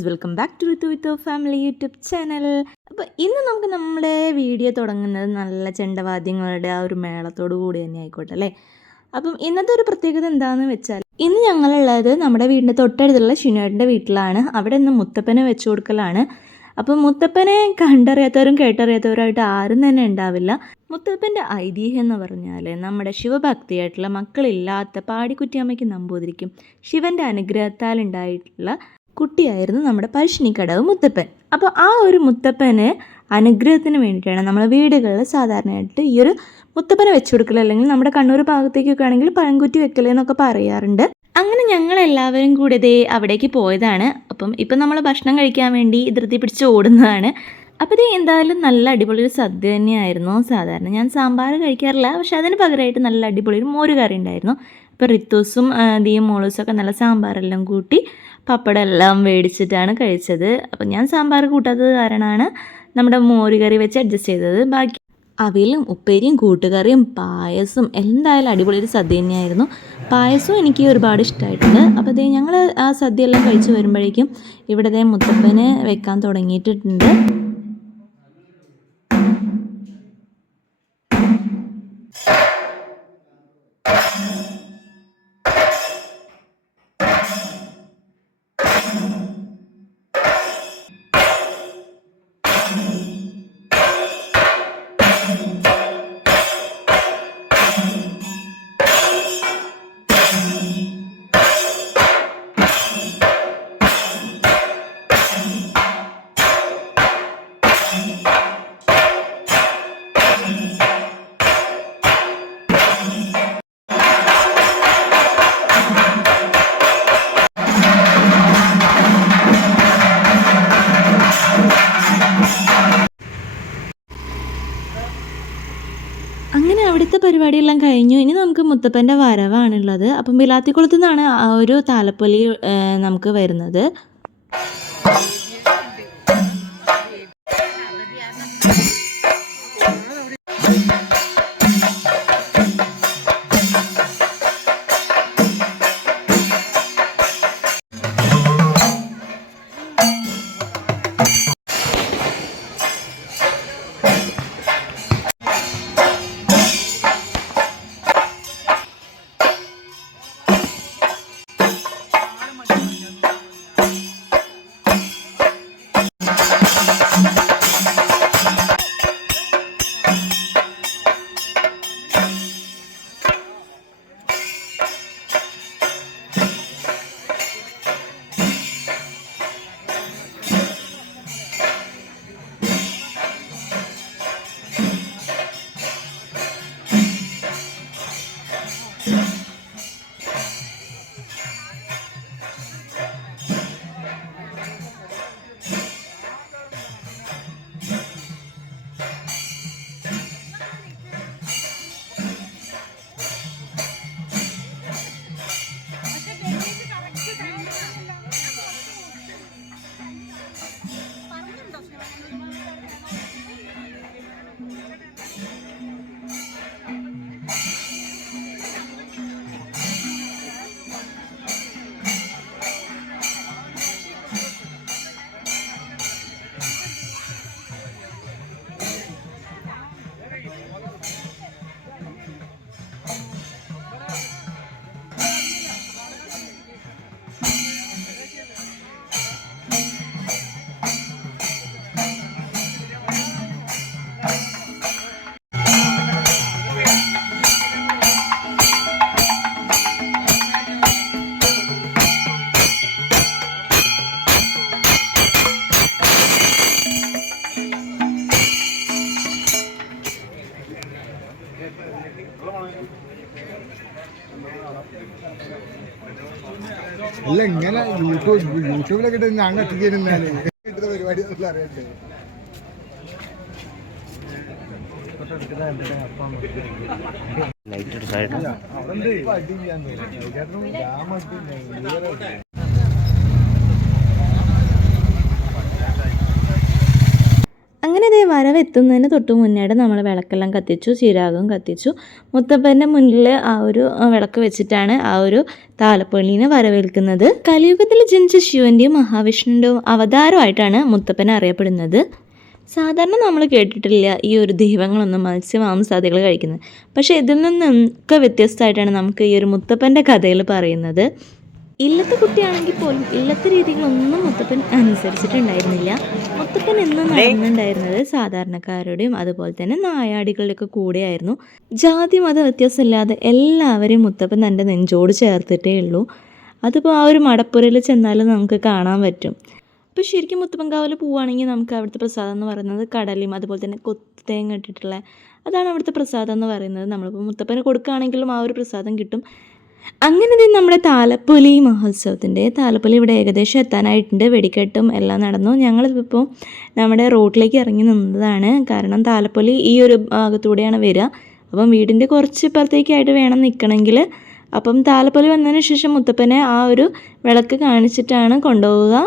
Friends, welcome back to Ritu with family YouTube channel. അപ്പോൾ ഇന്ന് നമുക്ക് നമ്മുടെ വീഡിയോ തുടങ്ങുന്നത് നല്ല ചെണ്ടവാദ്യങ്ങളുടെ ആ ഒരു മേളത്തോടു കൂടി തന്നെ ആയിക്കോട്ടെ അല്ലേ. അപ്പം ഇന്നത്തെ ഒരു പ്രത്യേകത എന്താണെന്ന് വെച്ചാൽ, ഇന്ന് ഞങ്ങളുള്ളത് നമ്മുടെ വീടിൻ്റെ തൊട്ടടുത്തുള്ള ഷിനുവേട്ടൻ്റെ വീട്ടിലാണ്. അവിടെ ഇന്ന് മുത്തപ്പനെ വെച്ചു കൊടുക്കലാണ്. അപ്പം മുത്തപ്പനെ കണ്ടറിയാത്തവരും കേട്ടറിയാത്തവരായിട്ട് ആരും തന്നെ ഉണ്ടാവില്ല. മുത്തപ്പൻ്റെ ഐതിഹ്യം എന്ന് പറഞ്ഞാൽ, നമ്മുടെ ശിവഭക്തിയായിട്ടുള്ള മക്കളില്ലാത്ത പാടിക്കുറ്റിയമ്മയ്ക്ക് നമ്പൂതിരിക്കും ശിവൻ്റെ അനുഗ്രഹത്താൽ ഉണ്ടായിട്ടുള്ള കുട്ടിയായിരുന്നു നമ്മുടെ പഴശ്ശിനിക്കടവ് മുത്തപ്പൻ. അപ്പോൾ ആ ഒരു മുത്തപ്പന് അനുഗ്രഹത്തിന് വേണ്ടിയിട്ടാണ് നമ്മൾ വീടുകളിൽ സാധാരണയായിട്ട് ഈ ഒരു മുത്തപ്പനെ വെച്ചു കൊടുക്കൽ, അല്ലെങ്കിൽ നമ്മുടെ കണ്ണൂർ ഭാഗത്തേക്കൊക്കെ ആണെങ്കിൽ പഴംകുറ്റി വെക്കൽ എന്നൊക്കെ പറയാറുണ്ട്. അങ്ങനെ ഞങ്ങളെല്ലാവരും കൂടി അവിടേക്ക് പോയതാണ്. ഇപ്പം നമ്മൾ ഭക്ഷണം കഴിക്കാൻ വേണ്ടി ധൃതി പിടിച്ച് ഓടുന്നതാണ്. അപ്പോൾ എന്തായാലും നല്ല അടിപൊളി ഒരു സദ്യ തന്നെയായിരുന്നു. സാധാരണ ഞാൻ സാമ്പാർ കഴിക്കാറില്ല, പക്ഷെ അതിന് പകരമായിട്ട് നല്ല അടിപൊളി ഒരു മോര് കറി ഉണ്ടായിരുന്നു. അപ്പോൾ റിത്തൂസും ദിയും മോളൂസും ഒക്കെ നല്ല സാമ്പാറെല്ലാം കൂട്ടി പപ്പടം എല്ലാം മേടിച്ചിട്ടാണ് കഴിച്ചത്. അപ്പം ഞാൻ സാമ്പാർ കൂട്ടാത്തത് കാരണമാണ് നമ്മുടെ മോര് കറി വെച്ച് അഡ്ജസ്റ്റ് ചെയ്തത്. ബാക്കി അവിയലും ഉപ്പേരിയും കൂട്ടുകറിയും പായസവും എന്തായാലും അടിപൊളി ഒരു സദ്യ തന്നെയായിരുന്നു. പായസവും എനിക്ക് ഒരുപാട് ഇഷ്ടമായിട്ടുണ്ട്. അപ്പോൾ ഞങ്ങൾ ആ സദ്യ എല്ലാം കഴിച്ച് വരുമ്പോഴേക്കും ഇവിടെ മുത്തപ്പനെ വെക്കാൻ തുടങ്ങിയിട്ടുണ്ട്. അങ്ങനെ അവിടുത്തെ പരിപാടിയെല്ലാം കഴിഞ്ഞു. ഇനി നമുക്ക് മുത്തപ്പൻ്റെ വരവാണുള്ളത്. അപ്പം ബിലാത്തിക്കുളത്തു നിന്നാണ് ആ ഒരു താലപ്പൊലി നമുക്ക് വരുന്നത്. അല്ല ഇങ്ങനെ യൂട്യൂബിലൊക്കെ ഇട്ട് ഞാൻ കത്തിക്കാനാല് കിട്ടുന്ന പരിപാടി അറിയണ്ടേ. അങ്ങനെ വരവെത്തുന്നതിന് തൊട്ട് മുന്നേടെ നമ്മൾ വിളക്കെല്ലാം കത്തിച്ചു, ചിരാകം കത്തിച്ചു. മുത്തപ്പൻ്റെ മുന്നിൽ ആ ഒരു വിളക്ക് വെച്ചിട്ടാണ് ആ ഒരു താലപ്പൊലീനെ വരവേൽക്കുന്നത്. കലിയുഗത്തിൽ ജനിച്ച ശിവൻ്റെയും മഹാവിഷ്ണുവിൻ്റെയും അവതാരമായിട്ടാണ് മുത്തപ്പൻ അറിയപ്പെടുന്നത്. സാധാരണ നമ്മൾ കേട്ടിട്ടില്ല ഈ ഒരു ദൈവങ്ങളൊന്നും മത്സ്യമാംസാദികൾ കഴിക്കുന്നത്. പക്ഷേ ഇതിൽ നിന്നൊക്കെ വ്യത്യസ്തമായിട്ടാണ് നമുക്ക് ഈ ഒരു മുത്തപ്പൻ്റെ കഥയിൽ പറയുന്നത്. ഇല്ലത്തെ കുട്ടിയാണെങ്കിൽ പോലും ഇല്ലത്തെ രീതികളൊന്നും മുത്തപ്പൻ അനുസരിച്ചിട്ടുണ്ടായിരുന്നില്ല. മുത്തപ്പൻ എന്നും നടന്നുണ്ടായിരുന്നത് സാധാരണക്കാരുടെയും അതുപോലെ തന്നെ നായാടികളുടെയൊക്കെ കൂടെയായിരുന്നു. ജാതി മത വ്യത്യാസമില്ലാതെ എല്ലാവരെയും മുത്തപ്പൻ തൻ്റെ നെഞ്ചോട് ചേർത്തിട്ടേ ഉള്ളൂ. അതിപ്പോൾ ആ ഒരു മടപ്പുരയിൽ ചെന്നാലും നമുക്ക് കാണാൻ പറ്റും. അപ്പോൾ ശരിക്കും മുത്തപ്പൻകാവിൽ പോവുകയാണെങ്കിൽ നമുക്ക് അവിടുത്തെ പ്രസാദം എന്ന് പറയുന്നത് കടലയും അതുപോലെ തന്നെ കൊത്തേങ്ങ ഇട്ടിട്ടുള്ള അതാണ് അവിടുത്തെ പ്രസാദം എന്ന് പറയുന്നത്. നമ്മളിപ്പോൾ മുത്തപ്പന് കൊടുക്കുകയാണെങ്കിലും ആ ഒരു പ്രസാദം കിട്ടും. അങ്ങനെ നമ്മുടെ താലപ്പൊലി മഹോത്സവത്തിൻ്റെ താലപ്പൊലി ഇവിടെ ഏകദേശം എത്താനായിട്ടുണ്ട്. വെടിക്കെട്ടും എല്ലാം നടന്നു. ഞങ്ങളിപ്പോൾ നമ്മുടെ റോഡിലേക്ക് ഇറങ്ങി നിന്നതാണ്. കാരണം താലപ്പൊലി ഈ ഒരു ഭാഗത്തൂടെയാണ് വരിക. അപ്പം വീടിൻ്റെ കുറച്ച് ഇപ്പുറത്തേക്കായിട്ട് വേണം നിൽക്കണമെങ്കിൽ. അപ്പം താലപ്പൊലി വന്നതിന് ശേഷം മുത്തപ്പനെ ആ ഒരു വിളക്ക് കാണിച്ചിട്ടാണ് കൊണ്ടുപോവുക.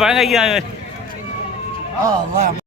പഴം കഴിക്കാം.